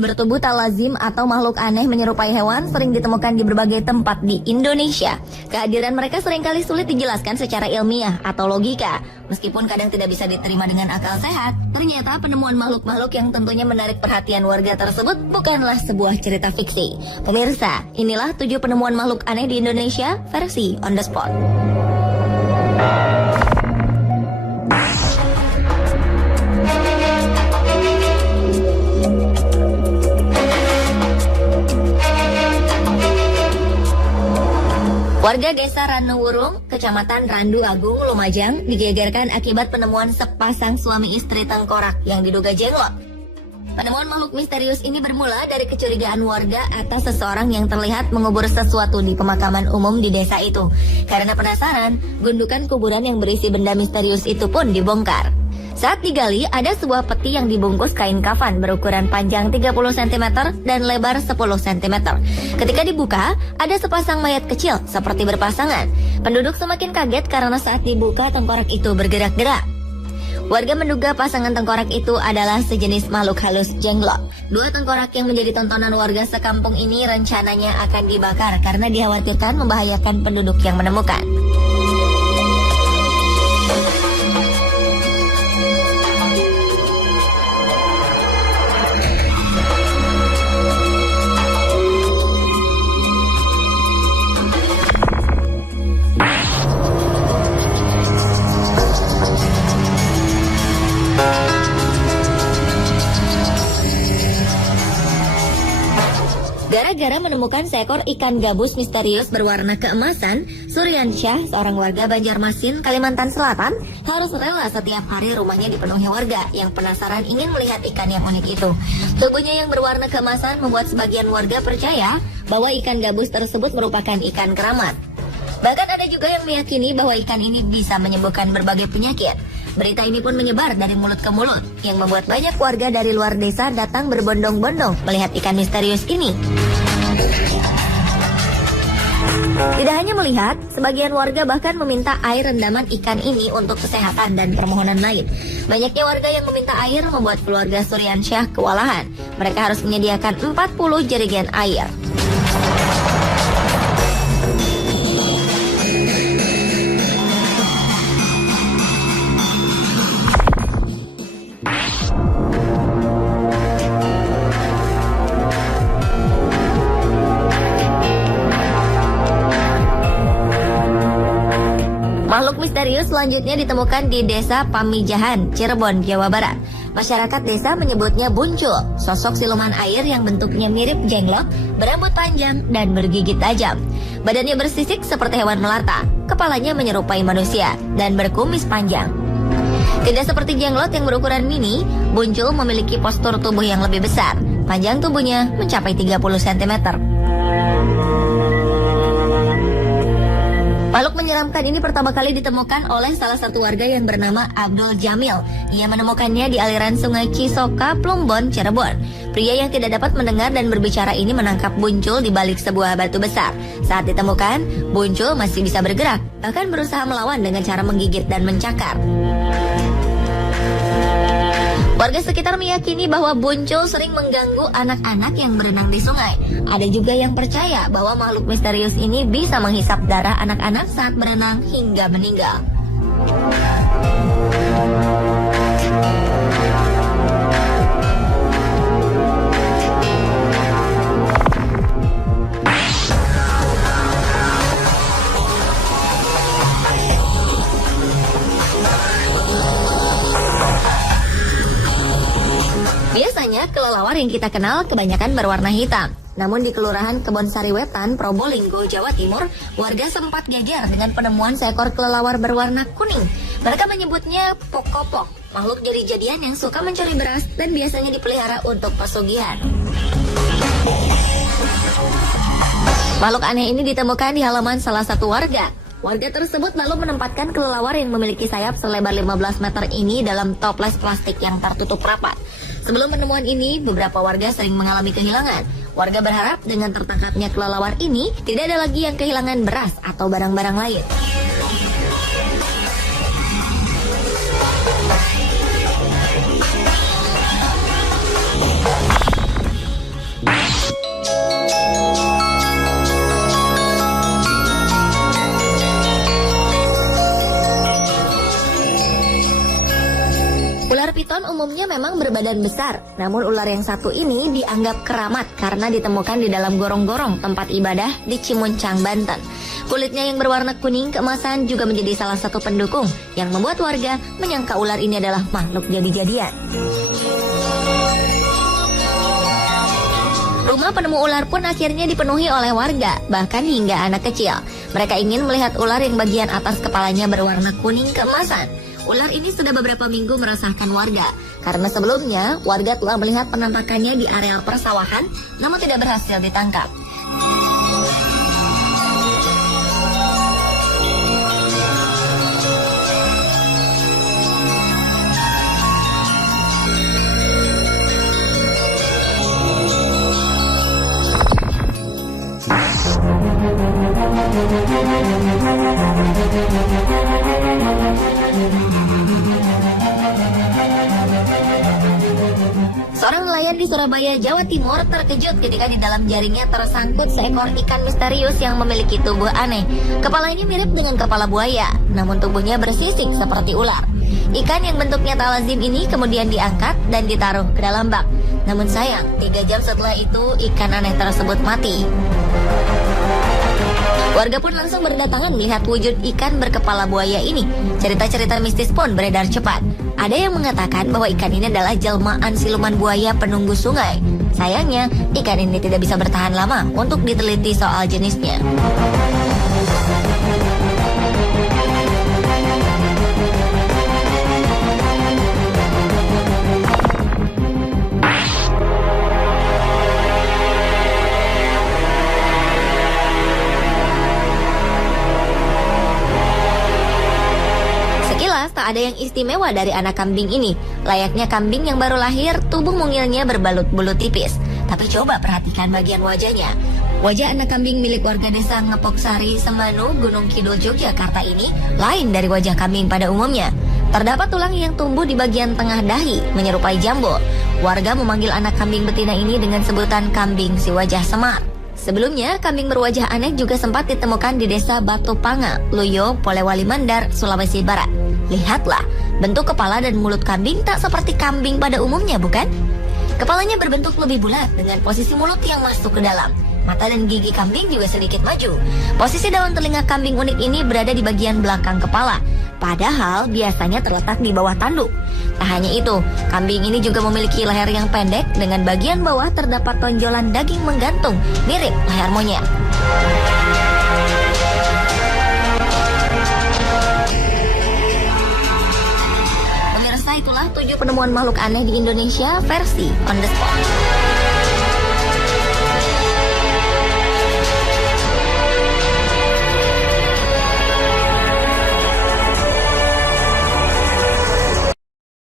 Hewan bertubuh tak lazim atau makhluk aneh menyerupai hewan sering ditemukan di berbagai tempat di Indonesia. Kehadiran mereka seringkali sulit dijelaskan secara ilmiah atau logika. Meskipun kadang tidak bisa diterima dengan akal sehat, ternyata penemuan makhluk-makhluk yang tentunya menarik perhatian warga tersebut bukanlah sebuah cerita fiksi. Pemirsa, inilah 7 penemuan makhluk aneh di Indonesia versi On The Spot. Warga Desa Ranuwurung, Kecamatan Randu Agung, Lumajang, digegerkan akibat penemuan sepasang suami istri tengkorak yang diduga jenglot. Penemuan makhluk misterius ini bermula dari kecurigaan warga atas seseorang yang terlihat mengubur sesuatu di pemakaman umum di desa itu. Karena penasaran, gundukan kuburan yang berisi benda misterius itu pun dibongkar. Saat digali, ada sebuah peti yang dibungkus kain kafan berukuran panjang 30 cm dan lebar 10 cm. Ketika dibuka, ada sepasang mayat kecil seperti berpasangan. Penduduk semakin kaget karena saat dibuka tengkorak itu bergerak-gerak. Warga menduga pasangan tengkorak itu adalah sejenis makhluk halus jenglot. 2 tengkorak yang menjadi tontonan warga sekampung ini rencananya akan dibakar karena dikhawatirkan membahayakan penduduk yang menemukan. Gara-gara menemukan seekor ikan gabus misterius berwarna keemasan, Suryansyah, seorang warga Banjarmasin, Kalimantan Selatan, harus rela setiap hari rumahnya dipenuhi warga yang penasaran ingin melihat ikan yang unik itu. Tubuhnya yang berwarna keemasan membuat sebagian warga percaya bahwa ikan gabus tersebut merupakan ikan keramat. Bahkan ada juga yang meyakini bahwa ikan ini bisa menyembuhkan berbagai penyakit. Berita ini pun menyebar dari mulut ke mulut, yang membuat banyak warga dari luar desa datang berbondong-bondong melihat ikan misterius ini. Tidak hanya melihat, sebagian warga bahkan meminta air rendaman ikan ini untuk kesehatan dan permohonan lain. Banyaknya warga yang meminta air membuat keluarga Suryansyah kewalahan. Mereka harus menyediakan 40 jerigen air. Makhluk misterius selanjutnya ditemukan di Desa Pamijahan, Cirebon, Jawa Barat. Masyarakat desa menyebutnya Buncul, sosok siluman air yang bentuknya mirip jenglot, berambut panjang dan bergigit tajam. Badannya bersisik seperti hewan melata, kepalanya menyerupai manusia, dan berkumis panjang. Tidak seperti jenglot yang berukuran mini, Buncul memiliki postur tubuh yang lebih besar. Panjang tubuhnya mencapai 30 cm. Makhluk menyeramkan ini pertama kali ditemukan oleh salah satu warga yang bernama Abdul Jamil. Ia menemukannya di aliran sungai Cisoka, Plumbon, Cirebon. Pria yang tidak dapat mendengar dan berbicara ini menangkap Buncul di balik sebuah batu besar. Saat ditemukan, Buncul masih bisa bergerak, bahkan berusaha melawan dengan cara menggigit dan mencakar. Warga sekitar meyakini bahwa Buncul sering mengganggu anak-anak yang berenang di sungai. Ada juga yang percaya bahwa makhluk misterius ini bisa menghisap darah anak-anak saat berenang hingga meninggal. Biasanya kelelawar yang kita kenal kebanyakan berwarna hitam. Namun di Kelurahan Kebonsari Wetan, Probolinggo, Jawa Timur, warga sempat geger dengan penemuan seekor kelelawar berwarna kuning. Mereka menyebutnya pokopok, makhluk jadi-jadian yang suka mencuri beras dan biasanya dipelihara untuk pesugihan. Makhluk aneh ini ditemukan di halaman salah satu warga. Warga tersebut lalu menempatkan kelelawar yang memiliki sayap selebar 15 meter ini dalam toples plastik yang tertutup rapat. Sebelum penemuan ini, beberapa warga sering mengalami kehilangan. Warga berharap dengan tertangkapnya kelelawar ini, tidak ada lagi yang kehilangan beras atau barang-barang lain. Keduanya memang berbadan besar, namun ular yang satu ini dianggap keramat karena ditemukan di dalam gorong-gorong tempat ibadah di Cimuncang, Banten. Kulitnya yang berwarna kuning keemasan juga menjadi salah satu pendukung yang membuat warga menyangka ular ini adalah makhluk jadi-jadian. Rumah penemu ular pun akhirnya dipenuhi oleh warga, bahkan hingga anak kecil. Mereka ingin melihat ular yang bagian atas kepalanya berwarna kuning keemasan. Ular ini sudah beberapa minggu meresahkan warga, karena sebelumnya warga telah melihat penampakannya di areal persawahan, namun tidak berhasil ditangkap. Seorang nelayan di Surabaya, Jawa Timur terkejut ketika di dalam jaringnya tersangkut seekor ikan misterius yang memiliki tubuh aneh. Kepalanya mirip dengan kepala buaya, namun tubuhnya bersisik seperti ular. Ikan yang bentuknya tak lazim ini kemudian diangkat dan ditaruh ke dalam bak. Namun sayang, 3 jam setelah itu ikan aneh tersebut mati. Warga pun langsung berdatangan melihat wujud ikan berkepala buaya ini. Cerita-cerita mistis pun beredar cepat. Ada yang mengatakan bahwa ikan ini adalah jelmaan siluman buaya penunggu sungai. Sayangnya, ikan ini tidak bisa bertahan lama untuk diteliti soal jenisnya. Tak ada yang istimewa dari anak kambing ini. Layaknya kambing yang baru lahir, tubuh mungilnya berbalut bulu tipis. Tapi coba perhatikan bagian wajahnya. Wajah anak kambing milik warga desa Ngepoksari, Semanu, Gunung Kidul, Yogyakarta ini lain dari wajah kambing pada umumnya. Terdapat tulang yang tumbuh di bagian tengah dahi, menyerupai jambul. Warga memanggil anak kambing betina ini dengan sebutan kambing si wajah semar. Sebelumnya, kambing berwajah aneh juga sempat ditemukan di desa Batu Panga, Luyo, Polewali Mandar, Sulawesi Barat. Lihatlah, bentuk kepala dan mulut kambing tak seperti kambing pada umumnya, bukan? Kepalanya berbentuk lebih bulat dengan posisi mulut yang masuk ke dalam. Mata dan gigi kambing juga sedikit maju. Posisi daun telinga kambing unik ini berada di bagian belakang kepala, padahal biasanya terletak di bawah tanduk. Tak hanya itu, kambing ini juga memiliki leher yang pendek dengan bagian bawah terdapat tonjolan daging menggantung, mirip leher monyet. Pemirsa, itulah 7 penemuan makhluk aneh di Indonesia versi On The Spot.